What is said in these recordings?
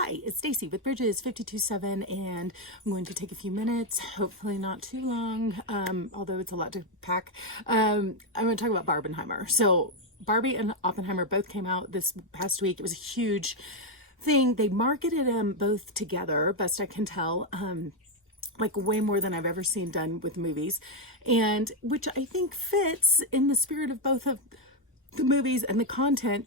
Hi, it's Stacy with Bridges 527, and I'm going to take a few minutes, hopefully not too long, although it's a lot to pack. I'm going to talk about Barbenheimer. So Barbie and Oppenheimer both came out this past week. It was a huge thing. They marketed them both together, best I can tell. Like way more than I've ever seen done with movies, and which I think fits in the spirit of both of the movies and the content.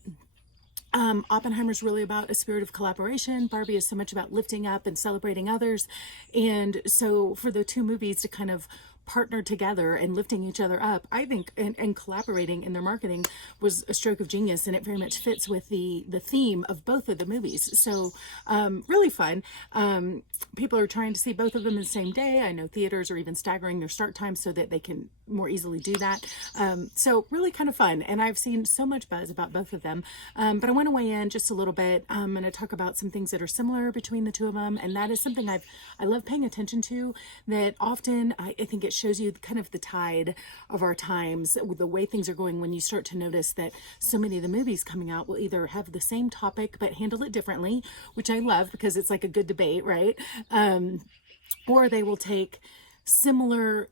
Oppenheimer's really about a spirit of collaboration. Barbie is so much about lifting up and celebrating others. And so for the two movies to kind of partner together and lifting each other up, I think, and collaborating in their marketing was a stroke of genius, and it very much fits with the theme of both of the movies. So really fun. People are trying to see both of them in the same day. I know theaters are even staggering their start times so that they can more easily do that. So really kind of fun, and I've seen so much buzz about both of them. But I want to weigh in just a little bit. I'm going to talk about some things that are similar between the two of them, and that is something I love paying attention to. That often I think it shows you kind of the tide of our times, the way things are going, when you start to notice that so many of the movies coming out will either have the same topic but handle it differently, which I love because it's like a good debate, right? Or they will take similar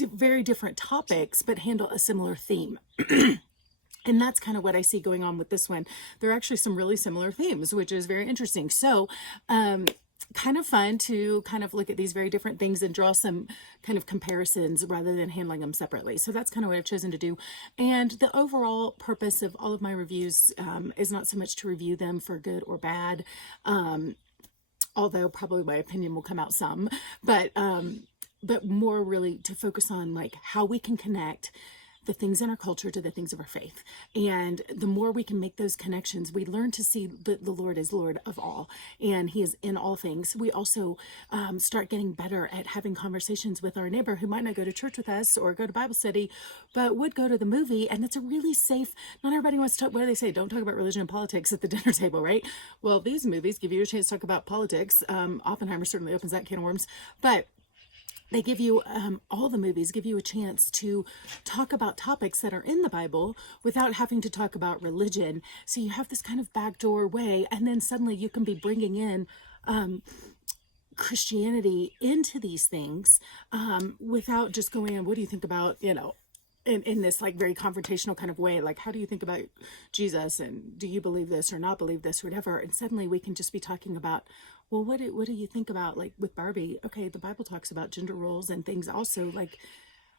very different topics but handle a similar theme. And that's kind of what I see going on with this one. There are actually some really similar themes, which is very interesting. So kind of fun to kind of look at these very different things and draw some kind of comparisons rather than handling them separately. So that's kind of what I've chosen to do. And the overall purpose of all of my reviews is not so much to review them for good or bad, although probably my opinion will come out some, but more really to focus on like how we can connect the things in our culture to the things of our faith. And the more we can make those connections, we learn to see that the Lord is Lord of all, and he is in all things. We also start getting better at having conversations with our neighbor who might not go to church with us or go to Bible study, but would go to the movie. And it's a really safe, not everybody wants to talk, what do they say? Don't talk about religion and politics at the dinner table, right? Well, these movies give you a chance to talk about politics. Oppenheimer certainly opens that can of worms, but they give you, all the movies give you a chance to talk about topics that are in the Bible without having to talk about religion. So you have this kind of backdoor way, and then suddenly you can be bringing in Christianity into these things without just going in, what do you think about, in this like very confrontational kind of way, like how do you think about Jesus, and do you believe this or not believe this or whatever. And suddenly we can just be talking about, well, what do you think about, like with Barbie, okay, the Bible talks about gender roles and things also, like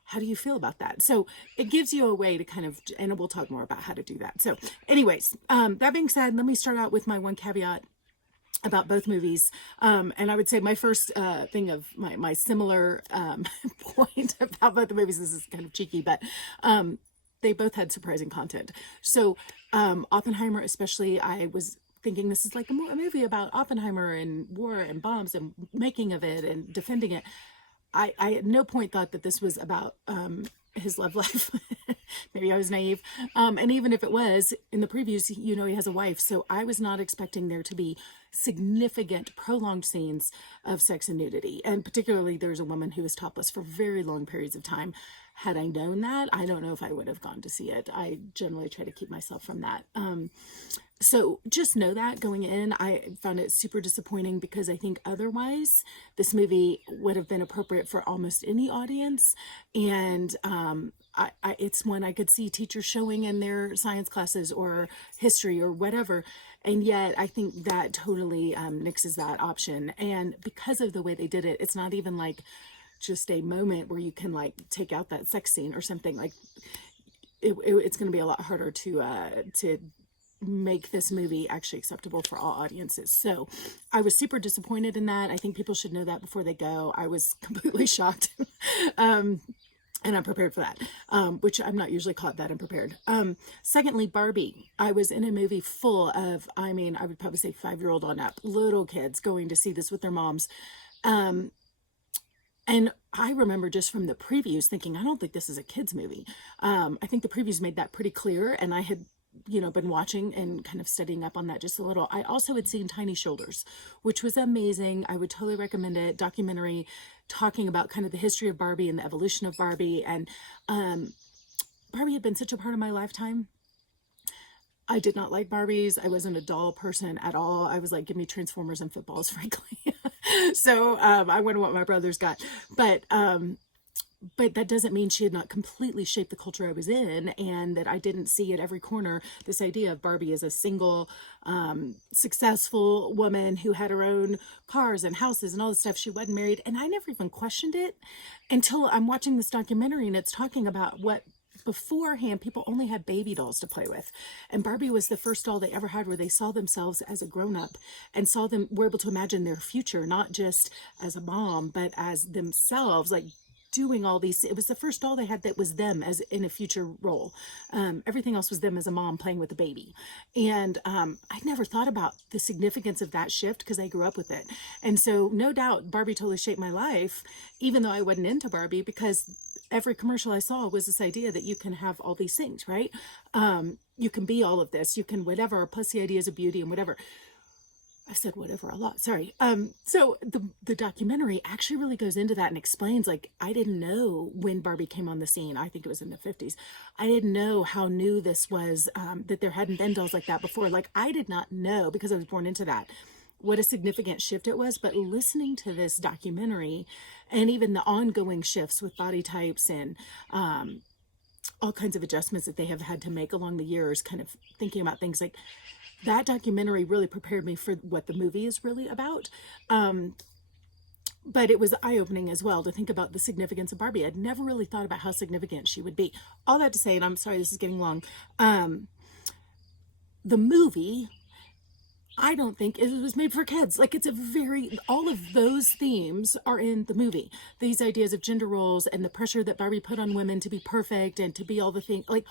how do you feel about that? So it gives you a way to kind of, and we'll talk more about how to do that. So anyways, that being said, let me start out with my one caveat about both movies. And I would say my first thing of my similar point about both the movies, this is kind of cheeky, but they both had surprising content. So Oppenheimer especially, I was thinking this is like a movie about Oppenheimer and war and bombs and making of it and defending it. I at no point thought that this was about his love life. Maybe I was naive. And even if it was, in the previews, he has a wife. So I was not expecting there to be significant, prolonged scenes of sex and nudity. And particularly, there's a woman who is topless for very long periods of time. Had I known that, I don't know if I would have gone to see it. I generally try to keep myself from that. So just know that going in, I found it super disappointing because I think otherwise this movie would have been appropriate for almost any audience. And it's one I could see teachers showing in their science classes or history or whatever. And yet I think that totally nixes that option. And because of the way they did it, it's not even like just a moment where you can like take out that sex scene or something. Like it's going to be a lot harder to make this movie actually acceptable for all audiences. So I was super disappointed in that. I think people should know that before they go. I was completely shocked. And I'm prepared for that, which I'm not usually caught that unprepared. Secondly, Barbie. I was in a movie full of, I would probably say 5-year-old on up, little kids going to see this with their moms. And I remember just from the previews thinking, I don't think this is a kid's movie. I think the previews made that pretty clear, and I had been watching and kind of studying up on that just a little. I also had seen Tiny Shoulders, which was amazing. I would totally recommend it. Documentary talking about kind of the history of Barbie and the evolution of Barbie. And Barbie had been such a part of my lifetime. I did not like Barbies. I wasn't a doll person at all. I was like, give me Transformers and footballs, frankly. So I wonder what my brothers got. But that doesn't mean she had not completely shaped the culture I was in, and that I didn't see at every corner this idea of Barbie as a single, successful woman who had her own cars and houses and all this stuff. She wasn't married. And I never even questioned it until I'm watching this documentary, and it's talking about what beforehand people only had baby dolls to play with, and Barbie was the first doll they ever had where they saw themselves as a grown-up and were able to imagine their future, not just as a mom but as themselves, like doing all these. It was the first doll they had that was them as in a future role. Everything else was them as a mom playing with a baby. And I'd never thought about the significance of that shift because I grew up with it. And so no doubt Barbie totally shaped my life, even though I wasn't into Barbie, because every commercial I saw was this idea that you can have all these things, right? You can be all of this, you can whatever, plus the ideas of beauty and whatever. I said whatever a lot, sorry. So the documentary actually really goes into that and explains, like, I didn't know when Barbie came on the scene. I think it was in the 50s. I didn't know how new this was, that there hadn't been dolls like that before. Like, I did not know, because I was born into that, what a significant shift it was. But listening to this documentary and even the ongoing shifts with body types and all kinds of adjustments that they have had to make along the years, kind of thinking about things like that documentary really prepared me for what the movie is really about. But it was eye-opening as well to think about the significance of Barbie. I'd never really thought about how significant she would be. All that to say, and I'm sorry this is getting long, the movie, I don't think it was made for kids. Like, it's all of those themes are in the movie. These ideas of gender roles and the pressure that Barbie put on women to be perfect and to be all the things, like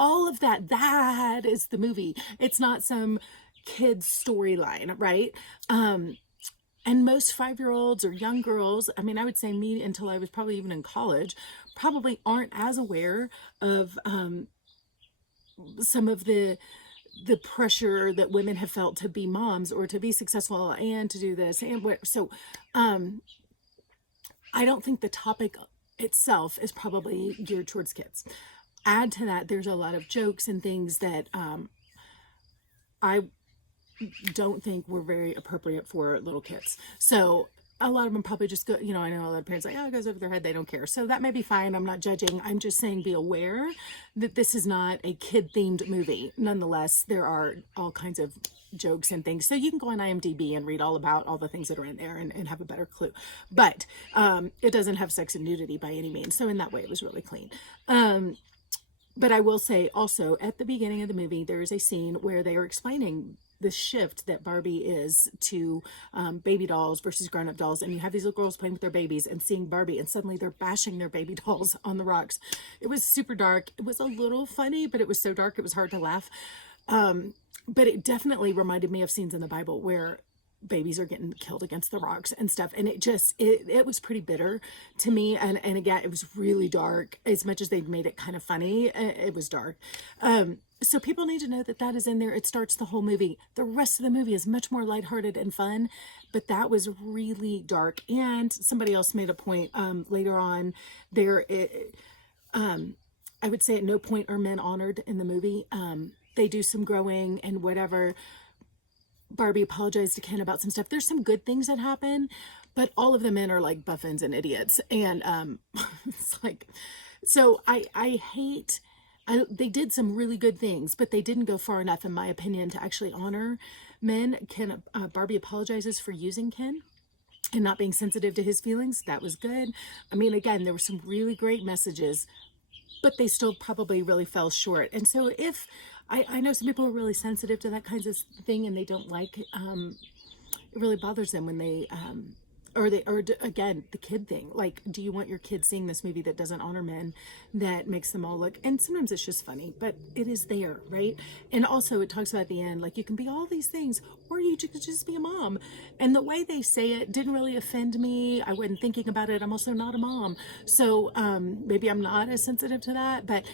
all of that is the movie. It's not some kid's storyline, right? And most 5-year-olds or young girls, I mean, I would say me until I was probably even in college, probably aren't as aware of some of the pressure that women have felt to be moms or to be successful and to do this and what. So I don't think the topic itself is probably geared towards kids. Add to that, there's a lot of jokes and things that I don't think were very appropriate for little kids. So a lot of them probably just go, I know a lot of parents like, oh, it goes over their head, they don't care. So that may be fine. I'm not judging. I'm just saying be aware that this is not a kid-themed movie. Nonetheless, there are all kinds of jokes and things. So you can go on IMDb and read all about all the things that are in there and have a better clue. But it doesn't have sex and nudity by any means. So in that way, it was really clean. But I will say also, at the beginning of the movie, there is a scene where they are explaining the shift that Barbie is to baby dolls versus grown-up dolls. And you have these little girls playing with their babies and seeing Barbie, and suddenly they're bashing their baby dolls on the rocks. It was super dark. It was a little funny, but it was so dark it was hard to laugh. But it definitely reminded me of scenes in the Bible where babies are getting killed against the rocks and stuff, and it was pretty bitter to me, and again, it was really dark. As much as they'd made it kind of funny, it was dark. So people need to know that is in there. It starts the whole movie. The rest of the movie is much more lighthearted and fun, but that was really dark. And somebody else made a point later on there. I would say at no point are men honored in the movie. They do some growing and whatever. Barbie apologized to Ken about some stuff. There's some good things that happen, but all of the men are like buffins and idiots. And it's like, so I hate, they did some really good things, but they didn't go far enough, in my opinion, to actually honor men. Barbie apologizes for using Ken and not being sensitive to his feelings. That was good. I mean, again, there were some really great messages, but they still probably really fell short. And so if, I know some people are really sensitive to that kinds of thing, and they don't like, it really bothers them when they, again, the kid thing. Like, do you want your kids seeing this movie that doesn't honor men, that makes them all look, and sometimes it's just funny, but it is there, right? And also it talks about at the end, like, you can be all these things, or you could just be a mom. And the way they say it didn't really offend me. I wasn't thinking about it. I'm also not a mom. So maybe I'm not as sensitive to that, but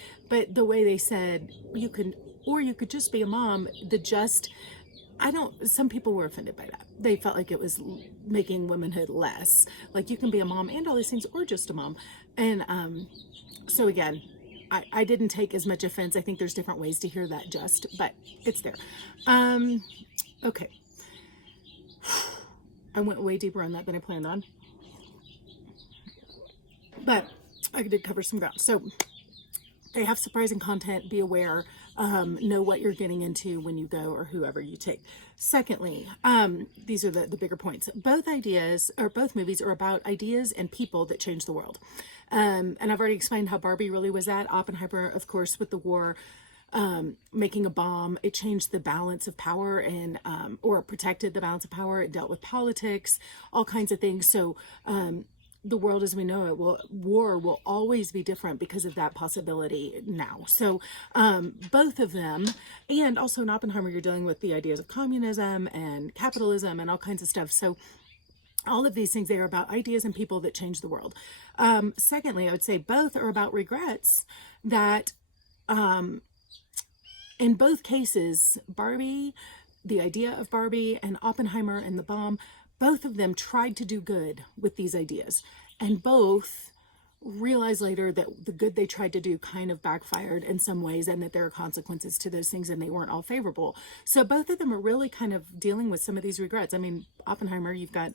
the way they said, you could just be a mom, some people were offended by that. They felt like it was making womanhood less. Like, you can be a mom and all these things, or just a mom. And so again, I didn't take as much offense. I think there's different ways to hear that just, but it's there. Okay. I went way deeper on that than I planned on, but I did cover some ground. So they have surprising content. Be aware. Know what you're getting into when you go, or whoever you take. Secondly, these are the bigger points. Both movies are about ideas and people that change the world. And I've already explained how Barbie really was that. Oppenheimer, of course, with the war, making a bomb, it changed the balance of power and or protected the balance of power. It dealt with politics, all kinds of things. So the world as we know it, war will always be different because of that possibility now. So both of them, and also in Oppenheimer, you're dealing with the ideas of communism and capitalism and all kinds of stuff. So all of these things, they are about ideas and people that change the world. Secondly, I would say both are about regrets that in both cases, Barbie, the idea of Barbie, and Oppenheimer and the bomb, both of them tried to do good with these ideas, and both realized later that the good they tried to do kind of backfired in some ways, and that there are consequences to those things, and they weren't all favorable. So both of them are really kind of dealing with some of these regrets. I mean, Oppenheimer, you've got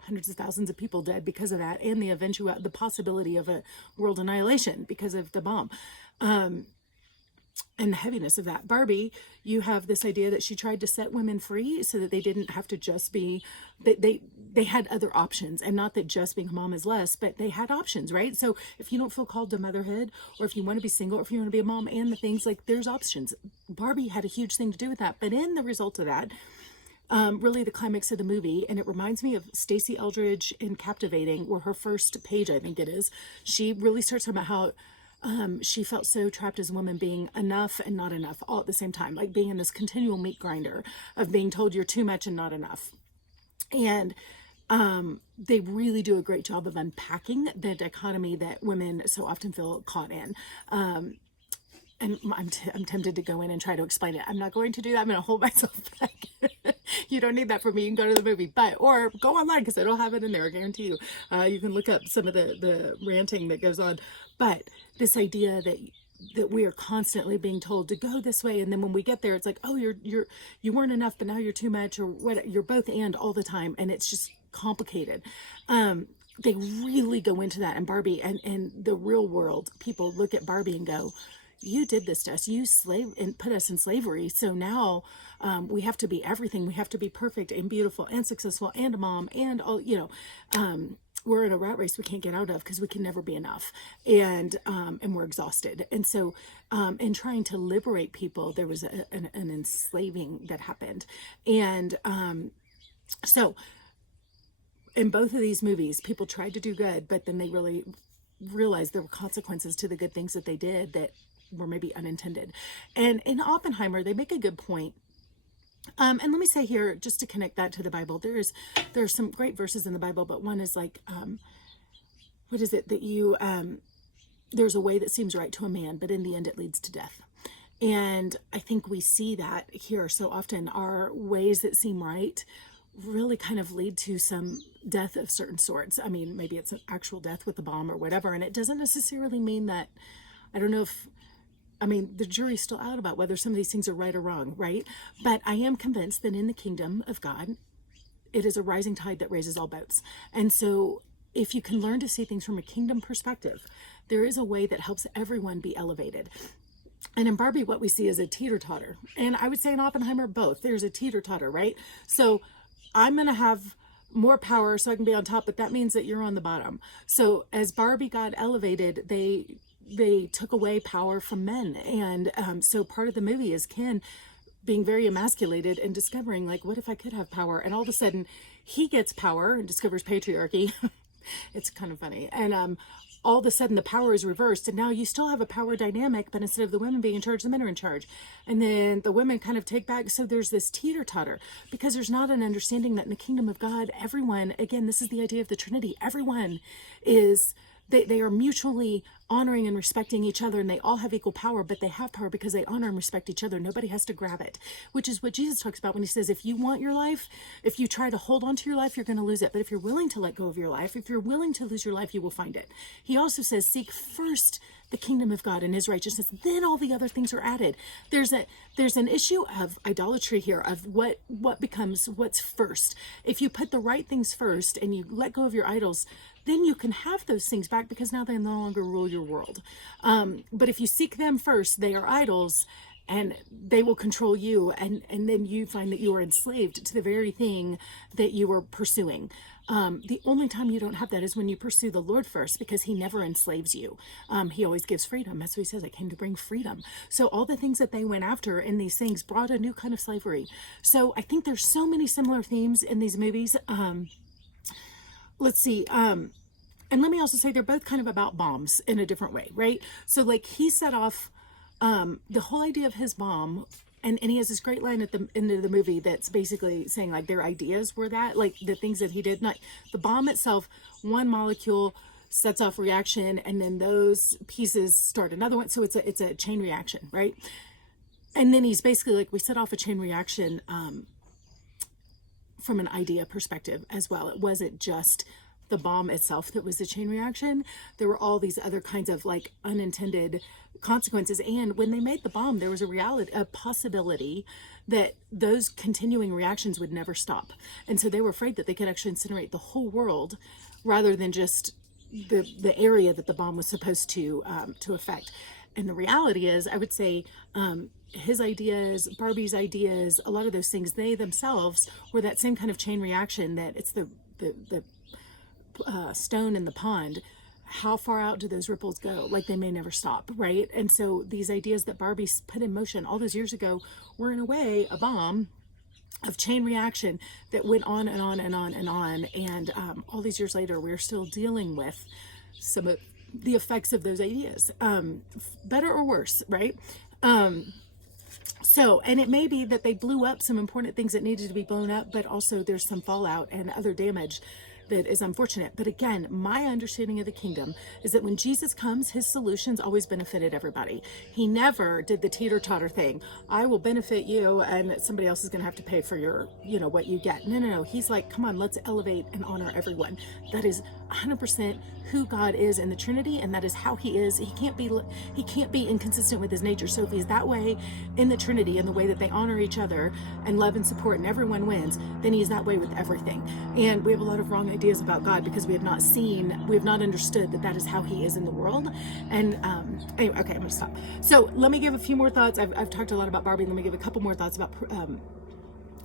hundreds of thousands of people dead because of that, and the possibility of a world annihilation because of the bomb. And the heaviness of that. Barbie, you have this idea that she tried to set women free so that they didn't have to just be, they had other options, and not that just being a mom is less, but they had options, right? So if you don't feel called to motherhood, or if you want to be single, or if you want to be a mom and the things, like, there's options. Barbie had a huge thing to do with that. But in the result of that, really the climax of the movie, and it reminds me of Stacey Eldridge in Captivating, where her first page, I think it is, she really starts talking about how she felt so trapped as a woman, being enough and not enough all at the same time, like being in this continual meat grinder of being told you're too much and not enough. And they really do a great job of unpacking the dichotomy that women so often feel caught in. And I'm tempted to go in and try to explain it. I'm not going to do that. I'm going to hold myself back. You don't need that from me. You can go to the movie, or go online, because I don't have it in there. I guarantee you. You can look up some of the ranting that goes on. But this idea that we are constantly being told to go this way, and then when we get there, it's like, oh, you weren't enough, but now you're too much, or what? You're both and all the time, and it's just complicated. They really go into that in Barbie, and the real world people look at Barbie and go, you did this to us, you put us in slavery, so now we have to be everything. We have to be perfect and beautiful and successful and a mom and all, we're in a rat race we can't get out of, because we can never be enough, and we're exhausted. And so in trying to liberate people, there was an enslaving that happened. And so in both of these movies, people tried to do good, but then they really realized there were consequences to the good things that they did that were maybe unintended. And in Oppenheimer, they make a good point. And let me say here, just to connect that to the Bible, there's some great verses in the Bible, but one is like, what is it that there's a way that seems right to a man, but in the end it leads to death. And I think we see that here so often. Our ways that seem right really kind of lead to some death of certain sorts. I mean, maybe it's an actual death with a bomb or whatever, and it doesn't necessarily mean that, I don't know if, the jury's still out about whether some of these things are right or wrong, right? But I am convinced that in the kingdom of God, it is a rising tide that raises all boats. And so if you can learn to see things from a kingdom perspective, there is a way that helps everyone be elevated. And in Barbie, what we see is a teeter-totter. And I would say in Oppenheimer, both. There's a teeter-totter, right? So I'm going to have more power so I can be on top, but that means that you're on the bottom. So as Barbie got elevated, they took away power from men. And so part of the movie is Ken being very emasculated and discovering, like, what if I could have power? And all of a sudden he gets power and discovers patriarchy. It's kind of funny. And all of a sudden the power is reversed, and now you still have a power dynamic, but instead of the women being in charge, the men are in charge. And then the women kind of take back. So there's this teeter-totter, because there's not an understanding that in the kingdom of God, everyone, again, this is the idea of the Trinity, everyone is, they are mutually honoring and respecting each other, and they all have equal power, but they have power because they honor and respect each other. Nobody has to grab it, which is what Jesus talks about when he says, if you want your life, if you try to hold on to your life, you're going to lose it. But if you're willing to let go of your life, if you're willing to lose your life, you will find it. He also says, seek first the kingdom of God and his righteousness, then all the other things are added. There's an issue of idolatry here, of what becomes what's first. If you put the right things first and you let go of your idols, then you can have those things back, because now they no longer rule your world. But if you seek them first, they are idols, and they will control you, and then you find that you are enslaved to the very thing that you were pursuing. The only time you don't have that is when you pursue the Lord first, because he never enslaves you. He always gives freedom. That's what he says, I came to bring freedom. So all the things that they went after in these things brought a new kind of slavery. So I think there's so many similar themes in these movies. Let's see. And let me also say, they're both kind of about bombs in a different way, right? So like he set off, the whole idea of his bomb, and he has this great line at the end of the movie that's basically saying like their ideas were that, like the things that he did, not the bomb itself, one molecule sets off reaction, and then those pieces start another one. So it's a chain reaction, right? And then he's basically like, we set off a chain reaction, from an idea perspective as well. It wasn't just the bomb itself that was the chain reaction. There were all these other kinds of like unintended consequences. And when they made the bomb, there was a possibility that those continuing reactions would never stop. And so they were afraid that they could actually incinerate the whole world rather than just the area that the bomb was supposed to affect. And the reality is, I would say, his ideas, Barbie's ideas, a lot of those things, they themselves were that same kind of chain reaction, that it's the stone in the pond. How far out do those ripples go? Like, they may never stop, right? And so these ideas that Barbie put in motion all those years ago were in a way a bomb of chain reaction that went on and on and on and on. And all these years later, we're still dealing with some of the effects of those ideas, better or worse, right? So, and it may be that they blew up some important things that needed to be blown up, but also there's some fallout and other damage that is unfortunate. But again, my understanding of the kingdom is that when Jesus comes, his solutions always benefited everybody. He never did the teeter-totter thing. I will benefit you and somebody else is going to have to pay for your, what you get. No. He's like, come on, let's elevate and honor everyone. That is 100% who God is in the Trinity, and that is how he is. He can't be inconsistent with his nature. So if he's that way in the Trinity, in the way that they honor each other and love and support and everyone wins, then he's that way with everything. And we have a lot of wrong ideas about God because we have not understood that is how he is in the world. And anyway, okay, I'm gonna stop. So let me give a few more thoughts. I've talked a lot about Barbie. Let me give a couple more thoughts about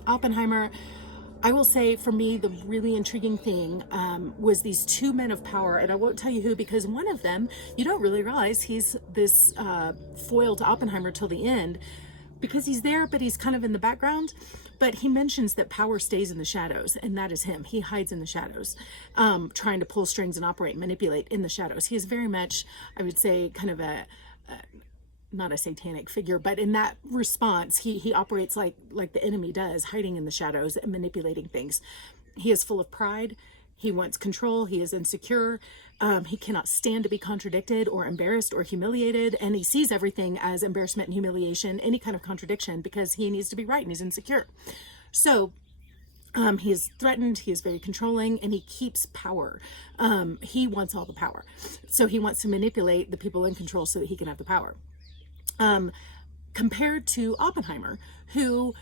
Oppenheimer. I will say, for me, the really intriguing thing was these two men of power, and I won't tell you who, because one of them, you don't really realize he's this foil to Oppenheimer till the end, because he's there, but he's kind of in the background. But he mentions that power stays in the shadows, and that is him. He hides in the shadows, trying to pull strings and operate, manipulate in the shadows. He is very much, I would say, kind of not a satanic figure, but in that response, he operates like the enemy does, hiding in the shadows and manipulating things. He is full of pride. He wants control. He is insecure. He cannot stand to be contradicted or embarrassed or humiliated. And he sees everything as embarrassment and humiliation, any kind of contradiction, because he needs to be right and he's insecure. So he is threatened, he is very controlling, and he keeps power. He wants all the power. So he wants to manipulate the people in control so that he can have the power. Compared to Oppenheimer, who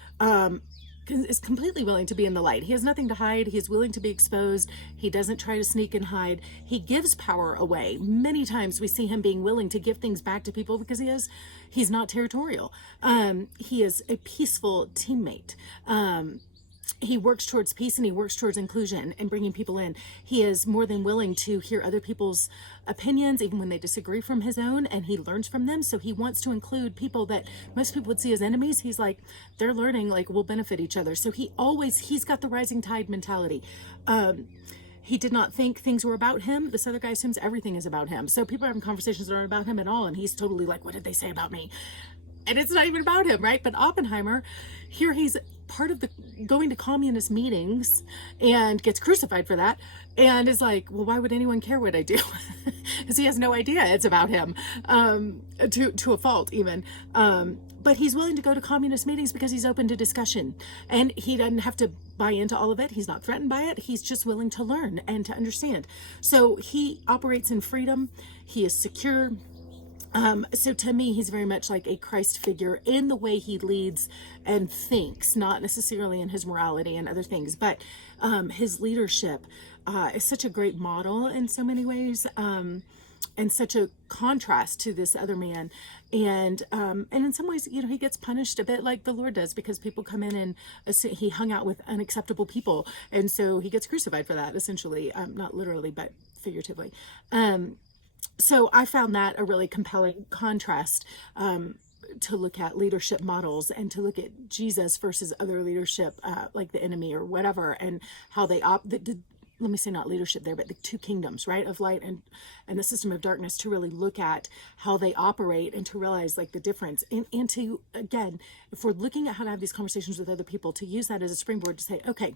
is completely willing to be in the light. He has nothing to hide. He is willing to be exposed. He doesn't try to sneak and hide. He gives power away. Many times we see him being willing to give things back to people because he's not territorial. He is a peaceful teammate. He works towards peace and he works towards inclusion and bringing people in. He is more than willing to hear other people's opinions, even when they disagree from his own, and he learns from them. So he wants to include people that most people would see as enemies. He's like, they're learning, like, we'll benefit each other. So he's got the rising tide mentality. He did not think things were about him. This other guy assumes everything is about him. So people are having conversations that aren't about him at all, and he's totally like, what did they say about me? And it's not even about him, right? But Oppenheimer, here he's part of going to communist meetings and gets crucified for that, and is like, well, why would anyone care what I do? Because he has no idea it's about him, to a fault even. But he's willing to go to communist meetings because he's open to discussion, and he doesn't have to buy into all of it. He's not threatened by it. He's just willing to learn and to understand. So he operates in freedom. He is secure. So to me, he's very much like a Christ figure in the way he leads and thinks, not necessarily in his morality and other things, but his leadership is such a great model in so many ways, and such a contrast to this other man. And in some ways, he gets punished a bit like the Lord does, because people come in and he hung out with unacceptable people, and so he gets crucified for that, essentially, not literally, but figuratively. So I found that a really compelling contrast, to look at leadership models and to look at Jesus versus other leadership, like the enemy or whatever, and how they let me say not leadership there, but the two kingdoms, right, of light and the system of darkness, to really look at how they operate and to realize like the difference, and to, again, if we're looking at how to have these conversations with other people, to use that as a springboard to say, okay,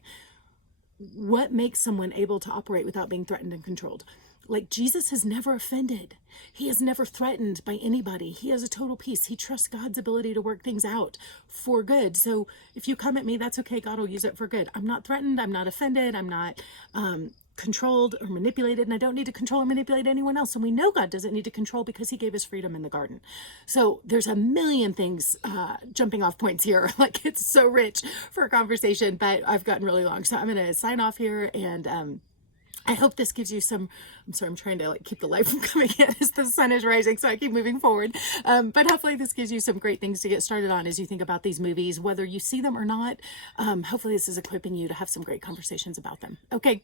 what makes someone able to operate without being threatened and controlled? Like, Jesus has never offended. He is never threatened by anybody. He has a total peace. He trusts God's ability to work things out for good. So if you come at me, that's okay. God will use it for good. I'm not threatened. I'm not offended. I'm not controlled or manipulated, and I don't need to control or manipulate anyone else. And we know God doesn't need to control, because he gave us freedom in the garden. So there's a million things, jumping off points here. Like, it's so rich for a conversation, but I've gotten really long. So I'm going to sign off here, and I hope this gives you some, I'm sorry, I'm trying to like keep the light from coming in as the sun is rising, so I keep moving forward. But hopefully this gives you some great things to get started on as you think about these movies, whether you see them or not. Hopefully this is equipping you to have some great conversations about them. Okay,